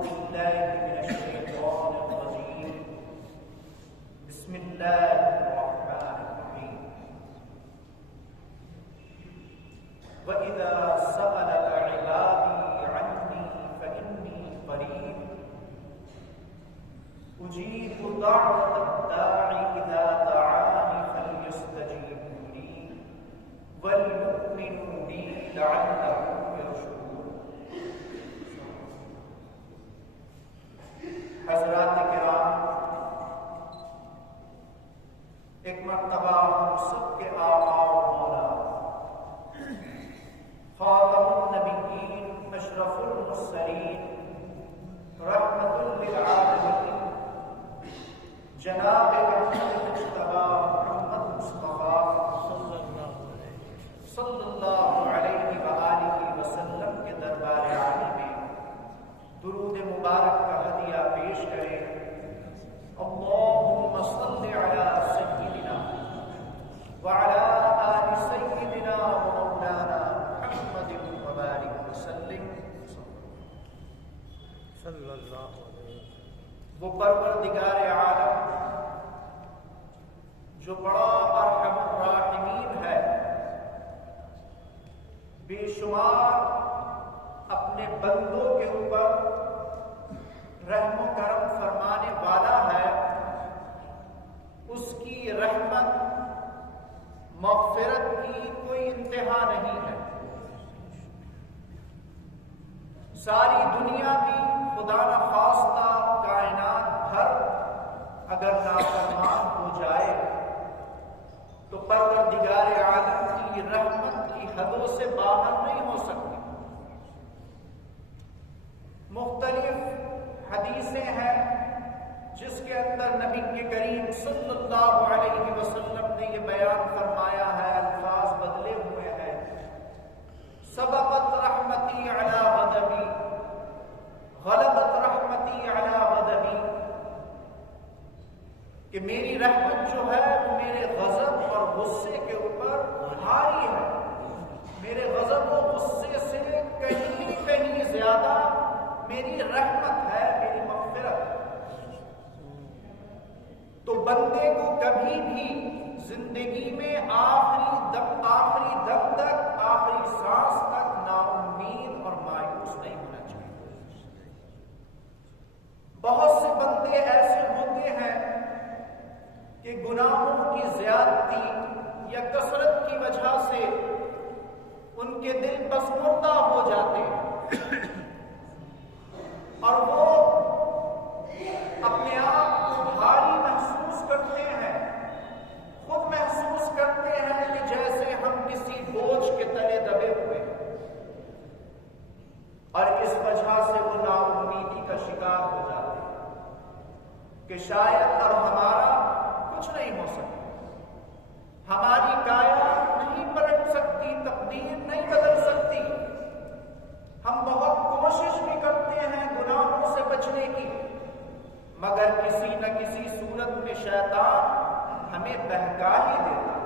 بالله من الشيطان الرجيم. بسم الله الرحمن الرحيم. وإذا سألك عبادي عني فإني قريب أجيب دعوة الداع إذا دعاني فليستجيبوا لي وليؤمنوا بي لعلهم يرشدون. حضرات کرام، ایک مرتبہ ہم سب کے آقا و مولا خاتم النبیین اشرف المرسلین رحمت للعالمین جناب محمد مصطفیٰ محمد مصطفیٰ صلی اللہ علیہ وآلہ وسلم کے دربار عالی میں درود مبارک کا ہدیہ پیش کریں. اللہم صل علی سیدنا وعلی آل سیدنا ومولانا محمد وبارک وسلم. صلی اللہ علیہ وسلم. وہ پروردگار عالم جو بڑا ارحم الراحمین ہے، بے شمار اپنے بندوں کے اوپر رحم و کرم فرمانے والا ہے، اس کی رحمت مغفرت کی کوئی انتہا نہیں ہے. ساری دنیا بھی خدا نخواستہ کائنات بھر اگر نافرمان ہو جائے تو پروردگار عالم کی رحمت کی حدوں سے باہر نہیں ہو سکتی. مختلف حدیثیں ہیں جس کے اندر نبی کے کریم صلی اللہ علیہ وسلم نے یہ بیان فرمایا ہے، الفاظ بدلے ہوئے ہیں. سبقت رحمتی علی غضبی غلبت رحمتی علی غضبی، کہ میری رحمت جو ہے وہ میرے غضب اور غصے کے اوپر بھاری ہے. میرے غضب و غصے سے کہیں زیادہ میری رحمت ہے، میری مغفرت. تو بندے کو کبھی بھی زندگی میں آخری دم تک، آخری سانس تک نا امید اور مایوس نہیں ہونا چاہیے. بہت سے بندے ایسے ہوتے ہیں کہ گناہوں کی زیادتی یا کثرت کی وجہ سے ان کے دل پسماندہ ہو جاتے ہیں اور وہ اپنے آپ کو بھاری محسوس کرتے ہیں، خود محسوس کرتے ہیں کہ جیسے ہم کسی بوجھ کے تلے دبے ہوئے ہیں، اور اس وجہ سے وہ نا امیدی کا شکار ہو جاتے ہیں کہ شاید اب ہمارا کچھ نہیں ہو سکتا، ہماری کایا نہیں پلٹ سکتی، تقدیر نہیں بدل سکتی. ہم بہت کوشش بھی کرتے ہیں گناہوں سے بچنے کی، مگر کسی نہ کسی صورت میں شیطان ہمیں بہکا ہی دیتا،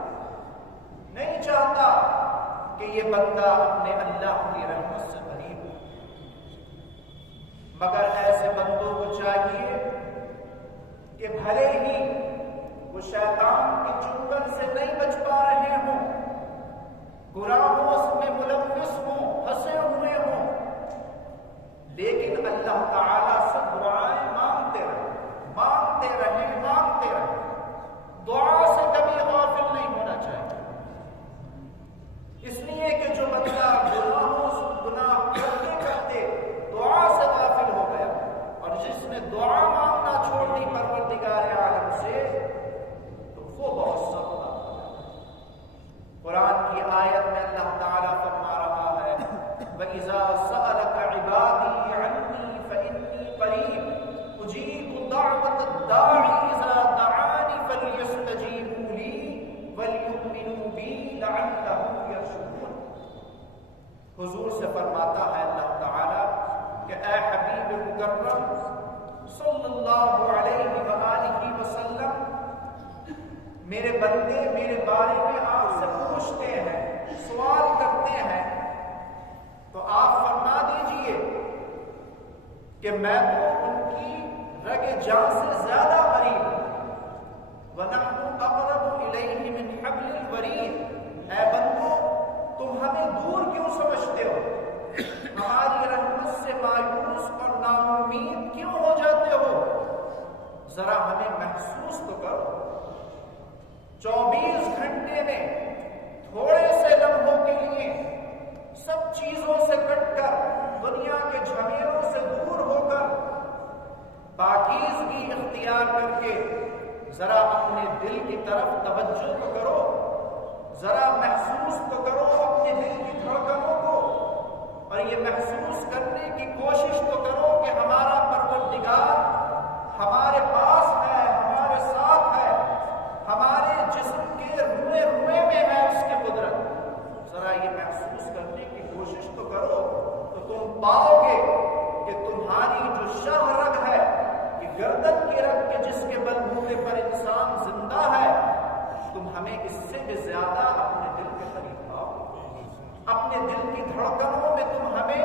نہیں چاہتا کہ یہ بندہ اپنے اللہ کی رحمت سے قریب ہو. مگر ایسے بندوں کو چاہیے کہ بھلے ہی وہ شیطان کی چنگل سے نہیں بچ پا رہے ہوں، گناہوں میں ملوث ہوں، پھنسے ہوئے ہوں، لیکن اللہ تعالیٰ سے دعائیں مانگتے رہیں. دعا سے کبھی غافل نہیں ہونا چاہیے، اس لیے کہ جو بندہ گناہ کرتے دعا سے غافل ہو گیا، اور جس نے دعا مانگنا چھوڑ دی پروردگار عالم سے، تو وہ بہت سخت ہے. قرآن کی آیت میں اللہ تعالیٰ فرما رہا ہے، وَإِذَا سَأَلَكَ عِبَادِي عَنِّي فَإِنِّي قَرِيبٌ أُجِيبُ دَعْوَةَ الدَّاعِ إِذَا دَعَانِ فَلْيَسْتَجِيبُوا لِي وَلْيُؤْمِنُوا بِي لَعَلَّهُمْ يَرْشُدُونَ. حضور سے فرماتا ہے اللہ تعالیٰ کہ اے حبیب مکرم صلی اللہ علیہ وآلہ وسلم، میرے بندے میرے بارے میں آپ سے پوچھتے ہیں، سوال کرتے ہیں، تو آپ فرما دیجئے کہ میں تو ان کی رگ جان سے زیادہ قریب ہوں۔ وَنَحْنُ أَقْرَبُ إِلَيْهِ مِنْ حَبْلِ الْوَرِيدِ، اے بندو تم ہمیں دور کیوں سمجھتے ہو؟ ہماری رحمت سے مایوس اور ناامید کیوں ہو جاتے ہو؟ ذرا ہمیں محسوس تو کرو۔ 24 گھنٹے میں تھوڑے سے لمحوں کے لیے سب چیزوں سے کٹ کر، دنیا کے جھمیلوں سے دور ہو کر، پاکیزگی اختیار کر کے ذرا اپنے دل کی طرف توجہ تو کرو، ذرا محسوس تو کرو اپنے دل کی دھڑکنوں کو، اور یہ محسوس کرنے کی کوشش تو کرو کہ ہمارا پروردگار ہمارے پاس ہے، ہمارے ساتھ ہے، ہمارے جسم کے روئے روئے میں ہے اس کی قدرت۔ ذرا یہ محسوس کرنے کی کوشش تو کرو، تو تم پاؤ گے کہ تمہاری جو شرح رگ ہے، یہ گردن کی رگ کے جس کے بلبوتے پر انسان زندہ ہے، تم ہمیں اس سے بھی زیادہ اپنے دل کے قریب پاؤ، اپنے دل کی دھڑکنوں میں تم ہمیں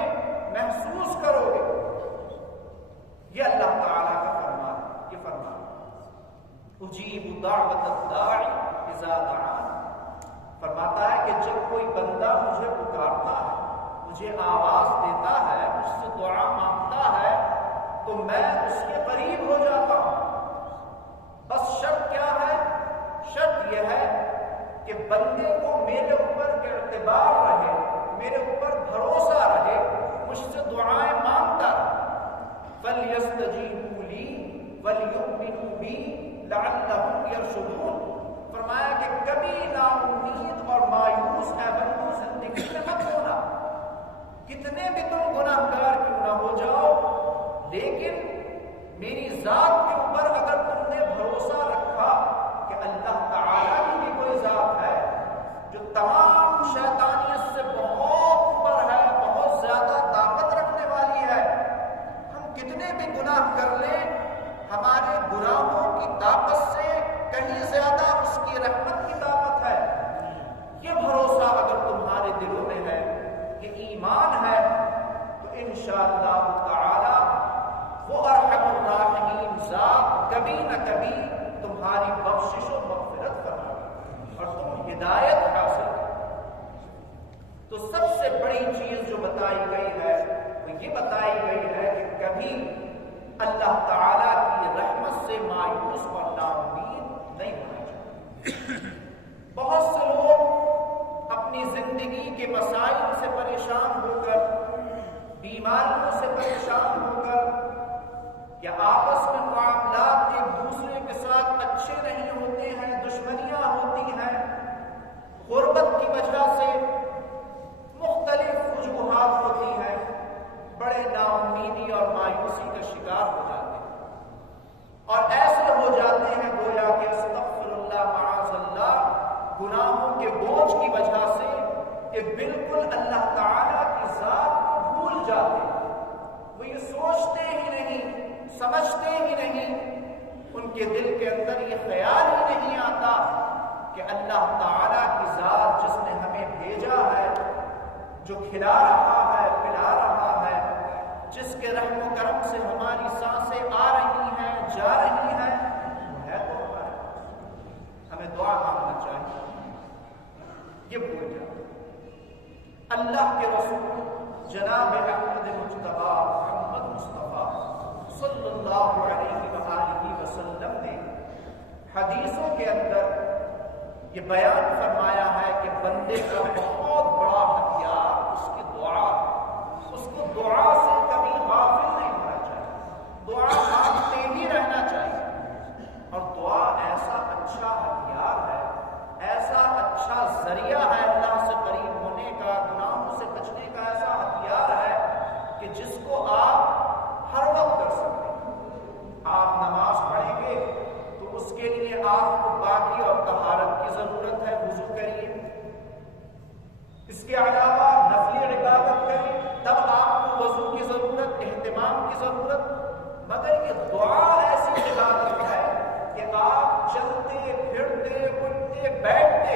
محسوس کرو گے۔ یہ اللہ تعالیٰ کا فرمان ہے، یہ فرمان اجیب دعوت الداعی اذا دعان، فرماتا ہے کہ جب کوئی بندہ مجھے پکارتا ہے، مجھے آواز دیتا ہے، مجھ سے دعا مانگتا ہے، تو میں اس کے قریب ہو جاتا ہوں۔ بس شرط کیا ہے؟ شرط یہ ہے کہ بندے کو میرے اوپر اعتبار رہے، میرے اوپر بھروسہ رہے، مجھ سے دعائیں مانگتا رہے۔ فَلْيَسْتَجِيبُوا لِي وَلْيُؤْمِنُوا بِي لَعَلَّهُمْ يَرْشُدُونَ، فرمایا کہ کبھی نا امید اور مایوس اے بندو زندگی میں مت ہونا، کتنے بھی تم گناہگار کیوں نہ ہو جاؤ، لیکن میری ذات کے اوپر اگر تم نے بھروسہ رکھا کہ اللہ تعالیٰ کی بھی کوئی ذات ہے جو تمام شیطانیت سے بہت اوپر ہے، بہت زیادہ طاقت رکھنے والی ہے، ہم کتنے بھی گناہ کر لیں، ہمارے گناہوں کی طاقت سے کہیں زیادہ اس کی رحمت کی طاقت ہے۔ یہ بھروسہ اگر تمہارے دلوں میں ہے، یہ ایمان ہے، تو انشاءاللہ تعالی وہ ارحم الراحمین ذات کبھی نہ کبھی تمہاری بخشش و مغفرت فرمائے اور تم ہدایت حاصل کرو۔ تو سب سے بڑی چیز جو بتائی گئی ہے وہ یہ بتائی گئی ہے کہ کبھی اللہ تعالیٰ کی رحمت سے مایوس اور نا امید نہیں ہونا چاہیے۔ بہت سے لوگ اپنی زندگی کے مسائل سے پریشان ہو کر، بیماریوں سے پریشان ہو کر، یا آپس میں معاملات ایک دوسرے کے ساتھ اچھے نہیں ہوتے ہیں، دشمنیاں ہوتی ہیں، غربت کی وجہ سے مختلف وجوہات ہوتی ہیں، بڑے نا امیدی اور مایوسی کا شکار ہو جاتے ہیں، اور ایسے ہو جاتے ہیں گویا کہ استغفر اللہ معاذ اللہ، گناہوں کے بوجھ کی وجہ سے کہ بالکل اللہ تعالیٰ کی ذات کو بھول جاتے ہیں، وہ یہ سوچتے ہی نہیں، سمجھتے ہی نہیں، ان کے دل کے اندر یہ خیال ہی نہیں آتا کہ اللہ تعالیٰ کی ذات جس نے ہمیں بھیجا ہے، جو کھلا رہا ہے، پلا رہا ہے، جس کے رحم و کرم سے ہماری سانسیں آ رہی ہیں، جا رہی ہیں، وہ ہے تو ہمارے پاس، ہمیں دعا مانگنا چاہیے، یہ بھول جائے۔ اللہ کے رسول جناب احمد مجتبی محمد مصطفیٰ صلی اللہ علیہ وآلہ وسلم نے حدیثوں کے اندر یہ بیان فرمایا ہے کہ بندے کا بہت بڑا ہتھیار اس کی دعا، اس کو دعا سے کبھی غافل نہیں ہونا چاہیے، دعا مانگتے ہی رہنا چاہیے، اور دعا ایسا اچھا ہتھیار ہے، ایسا اچھا ذریعہ ہے اللہ سے قریب ہونے کا، گناہوں سے بچنے کا ایسا ہتھیار ہے کہ جس کو آپ ہر وقت کر سکتے ہیں۔ آپ نماز پڑھیں گے تو اس کے لیے آپ کو پاکی اور طہارت کی ضرورت ہے، وضو کریے، اس کے علاوہ نفلی عبادت کریں، تب آپ کو وضو کی ضرورت، اہتمام کی ضرورت، مگر یہ دعا ایسی عبادت ہے کہ آپ چلتے پھرتے اٹھتے بیٹھتے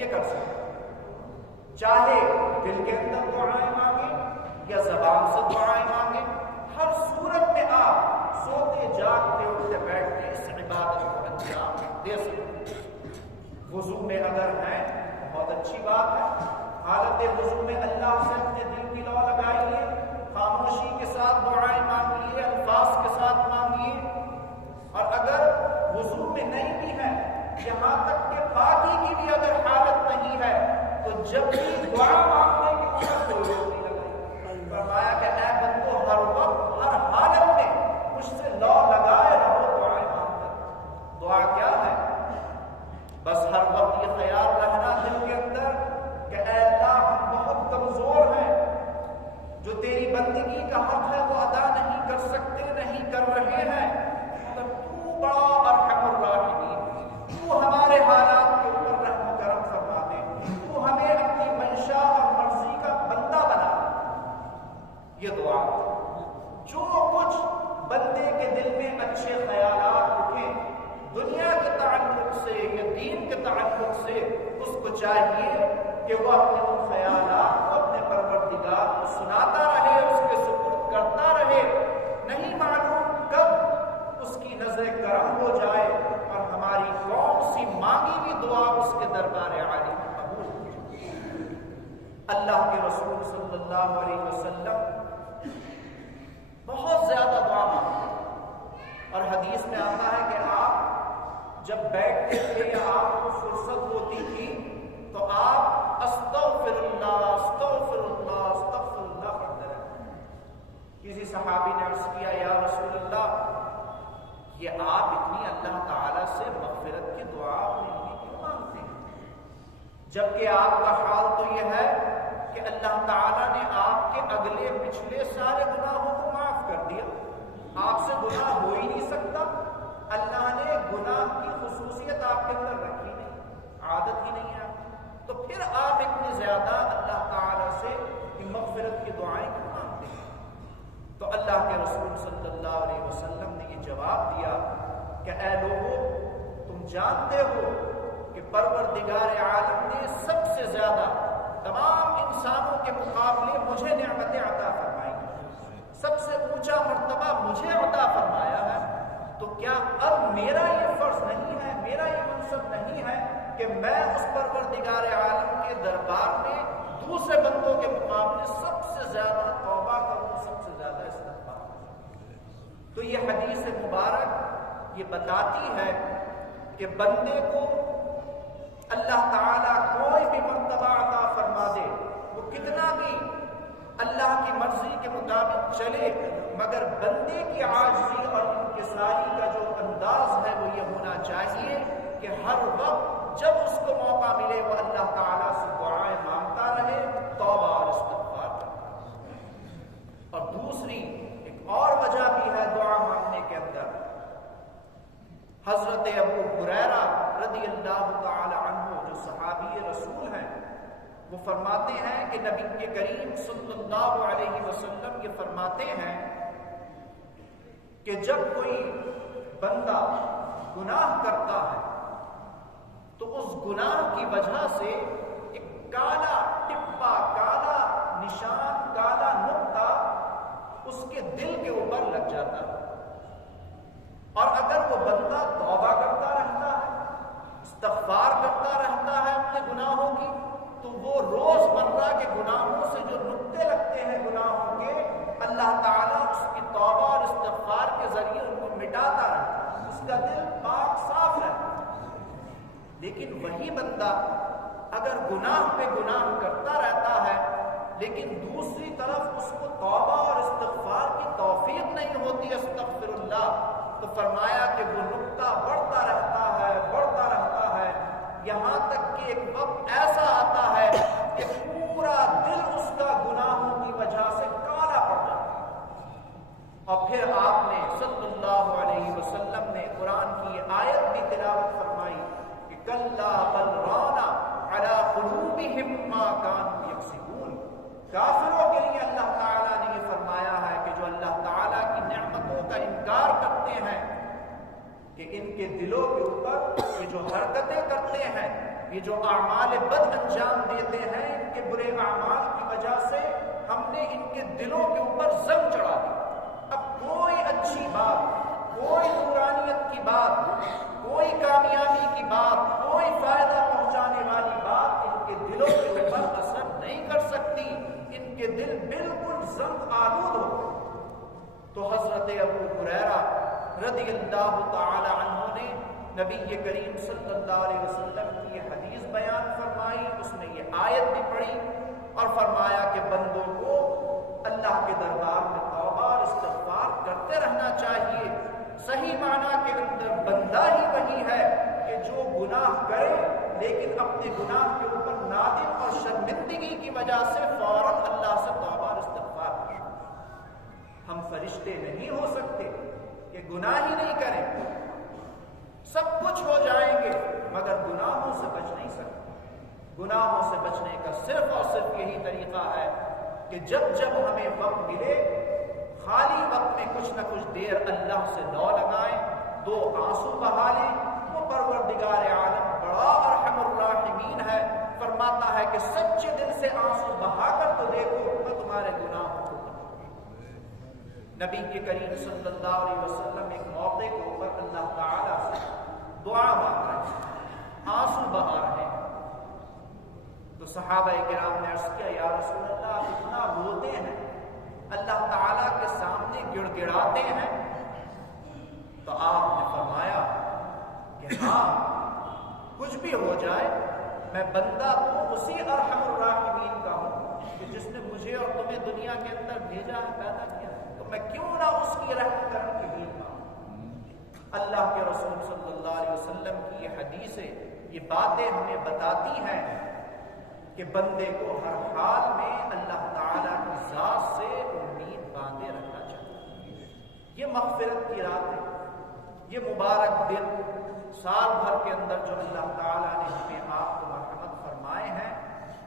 یہ کر سکتے ہیں، چاہے دل کے اندر دعائیں مانگیں یا زبان سے دعائیں مانگیں، ہر صورت سوتے جاگتے اٹھتے بیٹھتے اس عبادت کو انجام دے سکتے. وضو میں اگر ہیں بہت اچھی بات ہے. حالت وضو میں اللہ سے اپنے دل کی لو لگائیے, خاموشی کے ساتھ دعائیں مانگیے, الفاظ کے ساتھ مانگیے. اور اگر وضو میں نہیں بھی ہے, یہاں تک کہ پاکی کی بھی اگر حالت نہیں ہے, تو جب بھی دعا مانگنے کی کوئی ضرورت نہیں لگائی. فرمایا کہ اے بندو ہر وقت ہر حالت میں مجھ سے لو لگائے رہو دعائیں مانگ کر. دعا کیا ہے؟ بس ہر وقت یہ خیال رہنا دل کے اندر کہ اے اللہ ہم بہت کمزور ہیں, جو تیری بندگی کا حق ہے وہ ادا نہیں کر سکتے, نہیں کر رہے ہیں. تو بڑا ارحم الراحمین, تو ہمارے حالات کے اوپر رحم و کرم فرما دے, تو ہمیں اپنی منشا اور مرضی کا بندہ بنا. یہ دعا جو کچھ بندے کے دل میں اچھے خیالات اٹھیں دنیا کے تعلق سے یا دین کے تعلق سے, اس کو چاہیے کہ وہ اپنے ان خیالات کو اپنے پروردگار کو سناتا رہے, اس کے سپرد کرتا رہے. نہیں معلوم کب اس کی نظر کرم ہو جائے اور ہماری کون سی مانگی ہوئی دعا اس کے دربار عالی میں قبول ہو جائے. اللہ کے رسول صلی اللہ علیہ وسلم بہت زیادہ دعا مانگتے, اور حدیث میں آتا ہے کہ آپ جب بیٹھتے تھے یا آپ کو فرصت ہوتی تھی تو آپ استغفر اللہ استغفر اللہ استغفر اللہ پڑھتے رہتے. کسی صحابی نے عرض کیا یا رسول اللہ یہ آپ اتنی اللہ تعالیٰ سے مغفرت کی دعا اپنے لیے کیوں مانگتے ہیں, جبکہ آپ کا حال تو یہ ہے کہ اللہ تعالیٰ نے آپ کے اگلے پچھلے سارے گناہوں کو معاف کر دیا, آپ سے گناہ ہو ہی نہیں سکتا. اللہ نے گناہ کی خصوصیت آپ کے اندر رکھی نہیں, عادت ہی نہیں ہے, تو پھر آپ اتنی زیادہ اللہ تعالیٰ سے مغفرت کی دعائیں کیوں مانگتے ہیں؟ تو اللہ کے رسول صلی اللہ علیہ وسلم نے یہ جواب دیا کہ اے لوگو تم جانتے ہو کہ پروردگار عالم نے سب سے زیادہ تمام انسانوں کے مقابلے مجھے نعمتیں عطا فرمائی, سب سے اونچا مرتبہ مجھے عطا فرمایا ہے. تو کیا اب میرا یہ فرض نہیں ہے, میرا یہ منصب نہیں ہے کہ میں اس پروردگار عالم کے دربار میں دوسرے بندوں کے مقابلے سب سے زیادہ توبہ کروں, سب سے زیادہ استغفار کروں؟ تو یہ حدیث مبارک یہ بتاتی ہے کہ بندے کو اللہ تعالیٰ کوئی بھی مرتبہ عطا فرما دے, وہ کتنا بھی اللہ کی مرضی کے مطابق چلے, مگر بندے کی عاجزی اور انکساری کا جو انداز ہے وہ یہ ہونا چاہیے کہ ہر وقت جب اس کو موقع ملے وہ اللہ تعالیٰ سے دعائیں مانگتا رہے, توبہ اور استغفار کرتا رہے. اور دوسری ایک اور وجہ بھی ہے دعا مانگنے کے اندر. حضرت ابو ہریرہ رضی اللہ تعالی عنہ جو صحابی رسول ہیں, وہ فرماتے ہیں کہ نبی کریم صلی اللہ علیہ وسلم یہ فرماتے ہیں کہ جب کوئی بندہ گناہ کرتا ہے تو اس گناہ کی وجہ سے ایک کالا ٹپا, کالا نشان, کالا نقطہ اس کے دل کے اوپر لگ جاتا ہے. اور اگر وہ بندہ توبہ کرتا رہتا ہے, استغفار کرتا رہتا ہے اپنے گناہوں کی, تو وہ روز مرہ کے گناہوں سے جو نقطے لگتے ہیں گناہوں کے, اللہ تعالیٰ اس کی توبہ اور استغفار کے ذریعے ان کو مٹاتا رہتا ہے, اس کا دل پاک صاف رہتا ہے. لیکن وہی بندہ اگر گناہ پہ گناہ کرتا رہتا ہے لیکن دوسری طرف اس کو توبہ اور استغفار کی توفیق نہیں ہوتی, استغفر اللہ, تو فرمایا کہ وہ نقطہ بڑھتا رہتا ہے, بڑھتا رہتا ہے, یہاں تک کہ ایک وقت ایسا آتا ہے کہ پورا دل اس کا گناہوں کی وجہ سے کالا پڑ جاتا ہے. اور پھر آپ نے صلی اللہ علیہ وسلم نے قرآن کی آیت بھی تلاوت فرمائی کہ کلا بل ران علی قلوبہم ما کانوا یکسبون. کافروں کے لیے اللہ تعالیٰ نے یہ فرمایا ہے کہ جو اللہ تعالیٰ کی نعمتوں کا انکار کرتے ہیں کہ ان کے دلوں کے اوپر یہ جو حرکتیں کرتے ہیں, یہ جو اعمال بد انجام دیتے ہیں, ان کے برے اعمال کی وجہ سے ہم نے ان کے دلوں کے اوپر زنگ چڑھا دی. اب کوئی اچھی بات کوئی نورانیت کی بات، کوئی کامیابی کی بات، کوئی فائدہ پہنچانے والی بات ان کے دلوں کے اوپر اثر نہیں کر سکتی، ان کے دل بالکل ضنک آلود ہو۔ تو حضرت ابو ہریرہ رضی اللہ تعالی عنہ نے نبی کریم صلی اللہ علیہ وسلم کی یہ حدیث بیان فرمائی، اس میں یہ آیت بھی پڑھی اور فرمایا کہ بندوں کو اللہ کے دربار میں توبہ اور استغفار کرتے رہنا چاہیے۔ صحیح معنی کے اندر بندہ ہی وہی ہے کہ جو گناہ کرے لیکن اپنے گناہ کے اوپر نادم اور شرمندگی کی وجہ سے فوراً اللہ سے توبہ اور استغفار کرے۔ ہم فرشتے نہیں ہو سکتے کہ گناہ ہی نہیں کریں، سب کچھ ہو جائیں گے مگر گناہوں سے بچ نہیں سکتے۔ گناہوں سے بچنے کا صرف اور صرف یہی طریقہ ہے کہ جب جب ہمیں وقت ملے خالی وقت میں کچھ نہ کچھ دیر اللہ سے لو لگائیں، دو آنسو بہا لیں۔ وہ پروردگار عالم بڑا ارحم الراحمین ہے، فرماتا ہے کہ سچے دل سے آنسو بہا کر تو دیکھو میں تمہارے گناہوں کو۔ نبی کے کریم صلی اللہ علیہ وسلم ایک موقع کے اوپر اللہ تعالیٰ سے دعا مانگ رہے ہیں، آنسو بہا رہے ہیں۔ تو صحابہ کرام نے عرض کیا یا رسول اللہ آپ اتنا روتے ہیں، اللہ تعالیٰ کے سامنے گڑ گڑاتے ہیں؟ تو آپ نے فرمایا کہ ہاں کچھ بھی ہو جائے میں بندہ تو اسی ارحم الراحمین کا ہوں کہ جس نے مجھے اور تمہیں دنیا کے اندر بھیجا ہے، پیدا کیا ہے، تو میں کیوں نہ اس کی رحمت کرنے کی بھیک مانگوں۔ اللہ کے رسول صلی اللہ علیہ وسلم کی یہ حدیثیں، یہ باتیں ہمیں بتاتی ہیں کہ بندے کو ہر حال میں اللہ تعالیٰ کی ذات سے امید باندھے رکھنا چاہیے۔ یہ مغفرت کی رات ہے، یہ مبارک دن، سال بھر کے اندر جو اللہ تعالیٰ نے ہمیں آپ کو مرحمت فرمائے ہیں،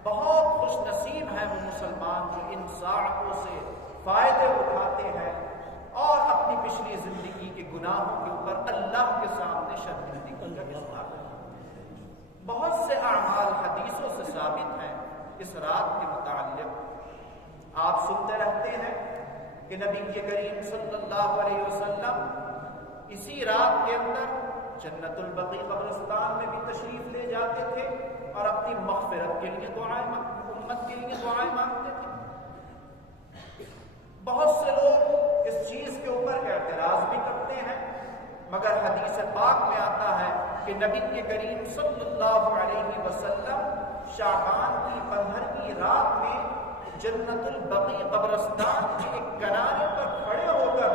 بہت خوش نصیب ہیں وہ مسلمان جو ان ساعتوں سے فائدے اٹھاتے ہیں اور اپنی پچھلی زندگی کے گناہوں کے اوپر اللہ کے سامنے شرمندگی کا اظہار کرتے ہیں۔ بہت سے اعمال حدیثوں سے ثابت ہیں اس رات کے متعلق۔ آپ سنتے رہتے ہیں کہ نبی کے کریم صلی اللہ علیہ وسلم اسی رات کے اندر جنت البقیع قبرستان میں بھی تشریف لے جاتے تھے اور اپنی مغفرت کے لیے امت کے لیے دعائیں مانگتے تھے۔ بہت سے لوگ اس چیز کے اوپر اعتراض بھی کرتے ہیں، مگر حدیث پاک میں آتا ہے کہ نبی کے کریم صلی اللہ علیہ وسلم شعبان کی 15ویں رات میں جنت البقیع قبرستان کے ایک کنارے پر کھڑے ہو کر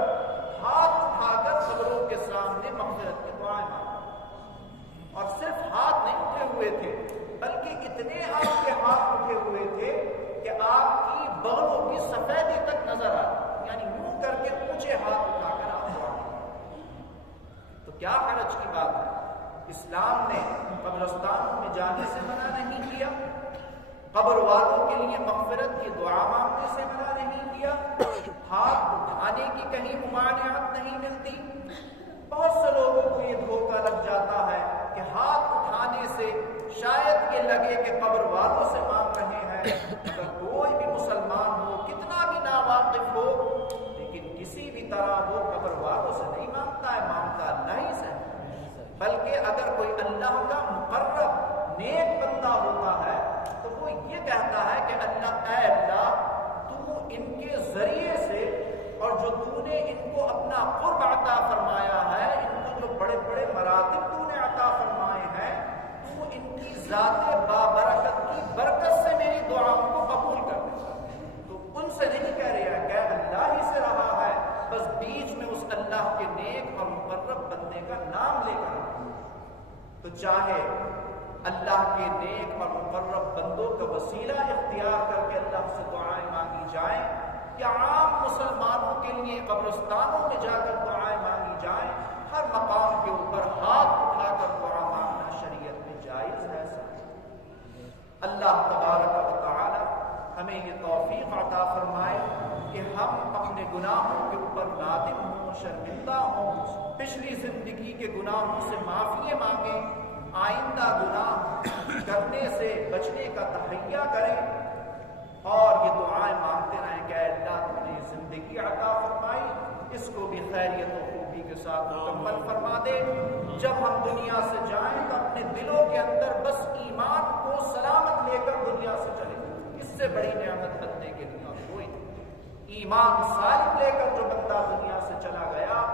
ہاتھ اٹھا کر قبروں کے سامنے مغفرت کی دعائیں مانگی، اور صرف ہاتھ نہیں اٹھے ہوئے تھے بلکہ اتنے آپ کے ہاتھ اٹھے ہوئے تھے کہ آپ کی بغلوں کی سفیدی تک نظر آتی، یعنی منہ کر کے اونچے ہاتھ اٹھا کر آپ دعا کریں۔ تو کیا حرج کی بات ہے؟ اسلام نے قبرستانوں میں جانے سے منع نہیں کیا، قبر والوں کے لیے مغفرت کی دعا مانگنے سے منع نہیں کیا، ہاتھ اٹھانے کی کہیں ممانعت نہیں ملتی۔ بہت سے لوگوں کو یہ دھوکہ لگ جاتا ہے کہ ہاتھ اٹھانے سے شاید یہ لگے کہ قبر والوں سے مانگ رہے ہیں، اگر کوئی بھی مسلمان ہو کتنا بھی ناواقف ہو لیکن کسی بھی طرح وہ قبر والوں سے نہیں مانگتا ہے، مانگتا اللہ ہی سے۔ بلکہ اگر کوئی اللہ کا مقرب نیک بندہ ہوتا ہے تو وہ یہ کہتا ہے کہ اللہ، اے اللہ تو ان کے ذریعے سے اور جو تو نے ان کو اپنا قرب عطا فرمایا ہے، ان کو جو بڑے بڑے مراتب تو نے عطا فرمائے ہیں، تو ان کی ذات بابرکت کی برکت سے میری دعاؤں کو قبول کر دے۔ تو ان سے نہیں کہہ رہا کہ اللہ ہی سے رہا ہے، بس بیچ میں اس اللہ کے نیک اور مقرب بندے کا نام لے کر۔ تو چاہے اللہ کے نیک اور مقرب بندوں کا وسیلہ اختیار کر کے اللہ سے دعائیں مانگی جائیں، یا عام مسلمانوں کے لیے قبرستانوں میں جا کر دعائیں مانگی جائیں، ہر مقام کے اوپر ہاتھ اٹھا کر دعا مانگنا شریعت میں جائز ہے۔ اللہ تبارک و تعالی ہمیں یہ توفیق عطا فرمائے کہ ہم اپنے گناہوں کے اوپر نادم ہوں، شرمندہ ہوں، پچھلی زندگی کے گناہوں سے معافی مانگیں، آئندہ گناہ کرنے سے بچنے کا تہیہ کریں اور یہ دعائیں مانگتے رہیں کہ اے اللہ تو نے زندگی عطا فرمائی، اس کو بھی خیریت و خوبی کے ساتھ مکمل فرما دے. جب ہم دنیا سے جائیں تو اپنے دلوں کے اندر بس ایمان کو سلامت لے کر دنیا سے چلے. اس سے بڑی نعمت بندے کے لیے اور کوئی نہیں. ایمان سالم لے کر جو بندہ دنیا سے چلا گیا